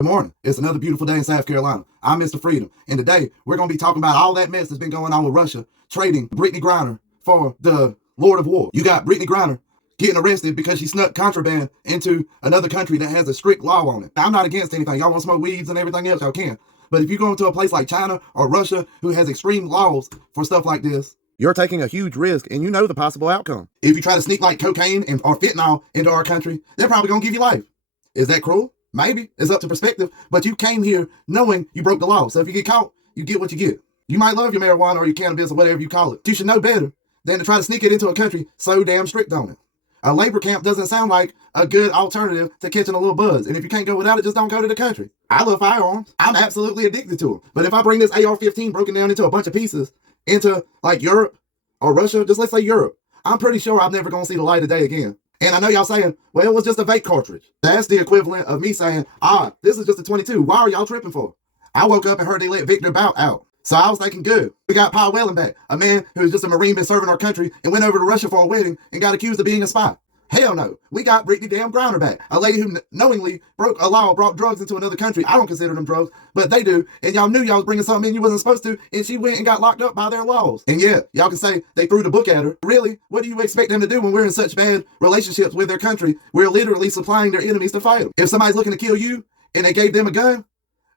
Good morning. It's another beautiful day in South Carolina. I'm Mr. Freedom, and today we're going to be talking about all that mess that's been going on with Russia trading Brittany Griner for the Lord of War. You got Brittany Griner getting arrested because she snuck contraband into another country that has a strict law on it. I'm not against anything. Y'all want to smoke weeds and everything else, y'all can. But if you go into a place like China or Russia who has extreme laws for stuff like this, you're taking a huge risk, and you know the possible outcome. If you try to sneak like cocaine or fentanyl into our country, they're probably going to give you life. Is that cruel? Maybe. It's up to perspective, but you came here knowing you broke the law. So if you get caught, you get what you get. You might love your marijuana or your cannabis or whatever you call it. You should know better than to try to sneak it into a country so damn strict on it. A labor camp doesn't sound like a good alternative to catching a little buzz. And if you can't go without it, just don't go to the country. I love firearms. I'm absolutely addicted to them. But if I bring this AR-15 broken down into a bunch of pieces into like Europe or Russia, just let's say Europe, I'm pretty sure I'm never going to see the light of day again. And I know y'all saying, well, it was just a vape cartridge. That's the equivalent of me saying, this is just a 22. Why are y'all tripping for? I woke up and heard they let Victor Bout out. So I was thinking, good. We got Paul Whelan back, a man who's just a Marine, been serving our country, and went over to Russia for a wedding and got accused of being a spy. Hell no. We got Brittany damn Griner back, a lady who knowingly broke a law, brought drugs into another country. I don't consider them drugs, but they do. And y'all knew y'all was bringing something in you wasn't supposed to, and she went and got locked up by their laws. And yeah, y'all can say they threw the book at her. Really? What do you expect them to do when we're in such bad relationships with their country? We're literally supplying their enemies to fight them. If somebody's looking to kill you and they gave them a gun,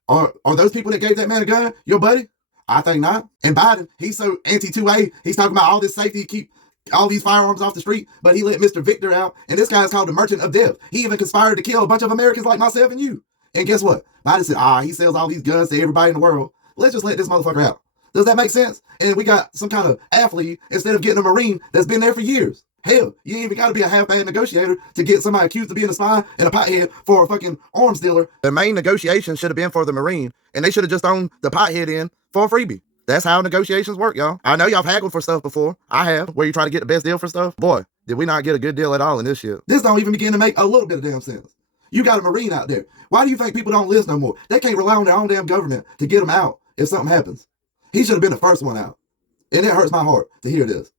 or those people that gave that man a gun your buddy? I think not. And Biden, he's so anti-2A, he's talking about all this safety, keep all these firearms off the street, but he let Mr. Victor out, and this guy's called the Merchant of Death. He even conspired to kill a bunch of Americans like myself and you. And guess what? Biden said, he sells all these guns to everybody in the world. Let's just let this motherfucker out. Does that make sense? And we got some kind of athlete instead of getting a Marine that's been there for years. Hell, you ain't even got to be a half-bad negotiator to get somebody accused of being a spy and a pothead for a fucking arms dealer. The main negotiation should have been for the Marine, and they should have just owned the pothead in for a freebie. That's how negotiations work, y'all. I know y'all have haggled for stuff before. I have, where you try to get the best deal for stuff. Boy, did we not get a good deal at all in this shit. This don't even begin to make a little bit of damn sense. You got a Marine out there. Why do you think people don't list no more? They can't rely on their own damn government to get them out if something happens. He should have been the first one out. And it hurts my heart to hear this.